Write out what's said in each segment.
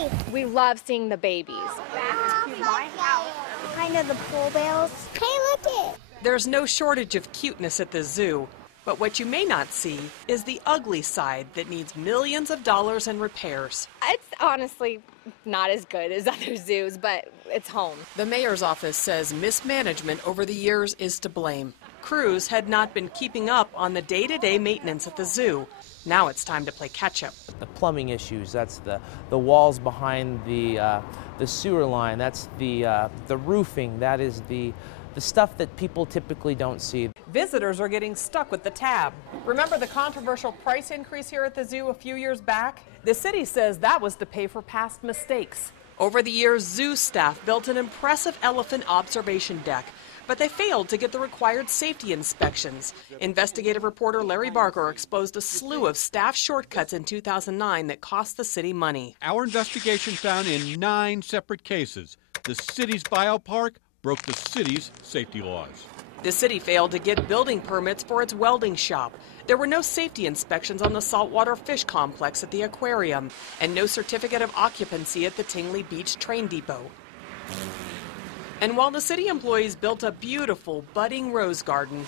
Hey! We love seeing the babies. Back to my house. Kind of the pool bells. Hey, look it! There's no shortage of cuteness at the zoo, but what you may not see is the ugly side that needs millions of dollars in repairs. It's honestly not as good as other zoos, but it's home. The mayor's office says mismanagement over the years is to blame. Crews had not been keeping up on the day-to-day maintenance at the zoo. Now it's time to play catch-up. The plumbing issues, that's the walls behind the sewer line, that's the roofing, that is the stuff that people typically don't see. Visitors are getting stuck with the tab. Remember the controversial price increase here at the zoo a few years back? The city says that was to pay for past mistakes. Over the years, zoo staff built an impressive elephant observation deck, but they failed to get the required safety inspections. Investigative reporter Larry Barker exposed a slew of staff shortcuts in 2009 that cost the city money. Our investigation found in 9 separate cases, the city's biopark broke the city's safety laws. The city failed to get building permits for its welding shop. There were no safety inspections on the saltwater fish complex at the aquarium, and no certificate of occupancy at the Tingley Beach train depot. And while the city employees built a beautiful budding rose garden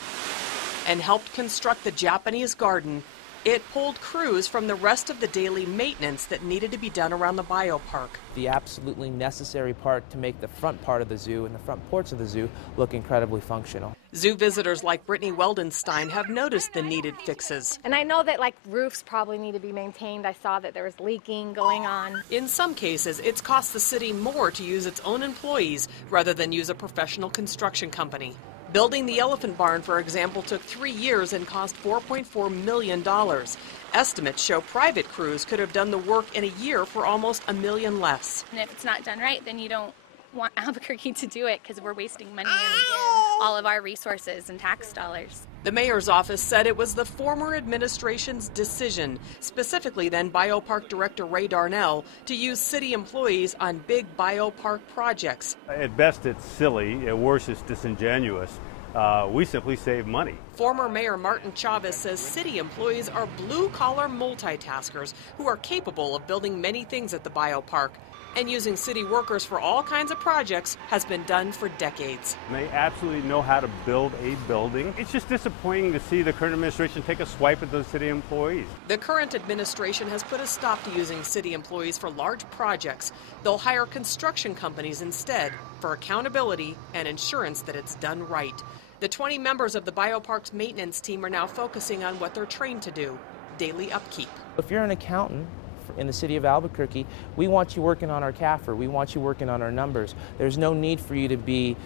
and helped construct the Japanese garden, it pulled crews from the rest of the daily maintenance that needed to be done around the biopark. The absolutely necessary part to make the front part of the zoo and the front porch of the zoo look incredibly functional. Zoo visitors like Brittany Weldenstein have noticed the needed fixes. And I know that roofs probably need to be maintained. I saw that there was leaking going on. In some cases, it's cost the city more to use its own employees rather than use a professional construction company. Building the elephant barn, for example, took 3 years and cost $4.4 million. Estimates show private crews could have done the work in a year for almost $1 million less. And if it's not done right, then you don't want Albuquerque to do it because we're wasting money and all of our resources and tax dollars. The mayor's office said it was the former administration's decision, specifically then BioPark Director Ray Darnell, to use city employees on big biopark projects. At best, it's silly. At worst, it's disingenuous. We simply save money. Former Mayor Martin Chavez says city employees are blue-collar multitaskers who are capable of building many things at the biopark. And using city workers for all kinds of projects has been done for decades. They absolutely know how to build a building. It's just disappointing to see the current administration take a swipe at those city employees. The current administration has put a stop to using city employees for large projects. They'll hire construction companies instead for accountability and insurance that it's done right. The 20 members of the biopark's maintenance team are now focusing on what they're trained to do, daily upkeep. If you're an accountant in the city of Albuquerque, we want you working on our CAFR, we want you working on our numbers. There's no need for you to be,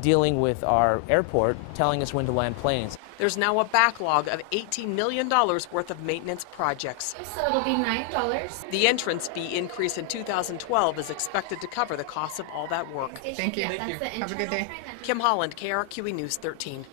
dealing with our airport, telling us when to land planes. There's now a backlog of $18 million worth of maintenance projects. So it'll be $9. The entrance fee increase in 2012 is expected to cover the cost of all that work. Thank you. Have a good day. Kim Holland, KRQE News 13.